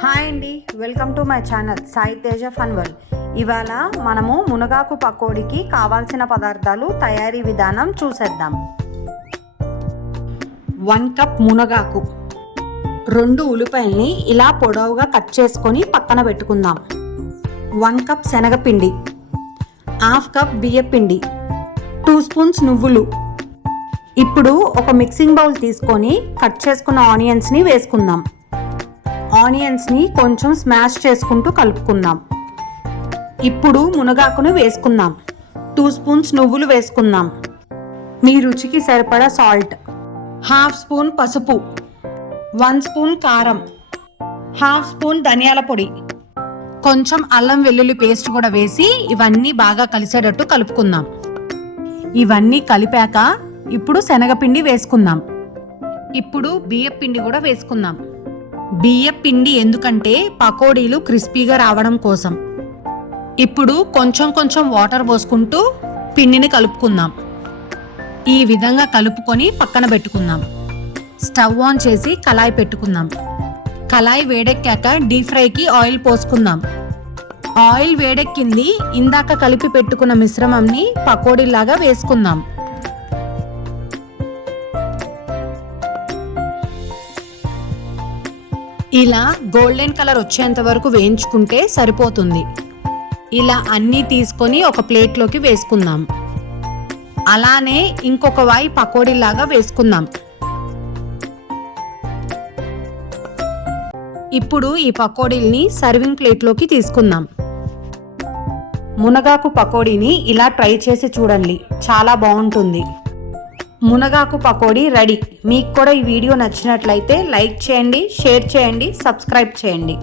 Hi అండి. Welcome to my channel Sai Teja ఫన్వల్ ఇవాళ మనము మునగాకు పకోడీకి కావాల్సిన పదార్థాలు తయారీ విధానం చూసేద్దాం. వన్ కప్ మునగాకు. రెండు ఉల్లిపాయల్ని ఇలా పొడవుగా కట్ చేసుకొని పక్కన పెట్టుకుందాం. వన్ కప్ శనగపిండి. హాఫ్ కప్ బియ్యపిండి. టూ స్పూన్స్ నువ్వులు. ఇప్పుడు ఒక మిక్సింగ్ బౌల్ తీసుకొని కట్ చేసుకున్న ఆనియన్స్ని వేసుకుందాం. ఆనియన్స్ని కొంచెం స్మాష్ చేసుకుంటూ కలుపుకుందాం. ఇప్పుడు మునగాకును వేసుకుందాం. టూ స్పూన్స్ నువ్వులు వేసుకుందాం. మీ రుచికి సరిపడా సాల్ట్. హాఫ్ స్పూన్ పసుపు. వన్ స్పూన్ కారం. హాఫ్ స్పూన్ ధనియాల పొడి. కొంచెం అల్లం వెల్లుల్లి పేస్ట్ కూడా వేసి ఇవన్నీ బాగా కలిసేటట్టు కలుపుకుందాం. ఇవన్నీ కలిపాక ఇప్పుడు శనగపిండి వేసుకుందాం. ఇప్పుడు బియ్యపిండి కూడా వేసుకుందాం. బియ్య పిండి ఎందుకంటే పకోడీలు క్రిస్పీగా రావడం కోసం. ఇప్పుడు కొంచెం కొంచెం వాటర్ పోసుకుంటూ పిండిని కలుపుకుందాం. ఈ విధంగా కలుపుకొని పక్కన పెట్టుకుందాం. స్టవ్ ఆన్ చేసి కళాయి పెట్టుకుందాం. కళాయి వేడెక్కాక డీప్ ఫ్రైకి ఆయిల్ పోసుకుందాం. ఆయిల్ వేడెక్కింది ఇందాక కలిపి పెట్టుకున్న మిశ్రమంని పకోడీలాగా వేసుకుందాం. ఇలా గోల్డెన్ కలర్ వచ్చేంత వరకు వేయించుకుంటే సరిపోతుంది. ఇలా అన్నీ తీసుకొని ఒక ప్లేట్లోకి వేసుకుందాం. అలానే ఇంకొక వాయి పకోడీలాగా వేసుకుందాం. ఇప్పుడు ఈ పకోడీల్ని సర్వింగ్ ప్లేట్లోకి తీసుకుందాం. మునగాకు పకోడీని ఇలా ట్రై చేసి చూడండి. చాలా బాగుంటుంది. మునగాకు పకోడీ రెడీ. మీకు కూడా ఈ వీడియో నచ్చినట్లయితే లైక్ చేయండి షేర్ చేయండి సబ్స్క్రైబ్ చేయండి.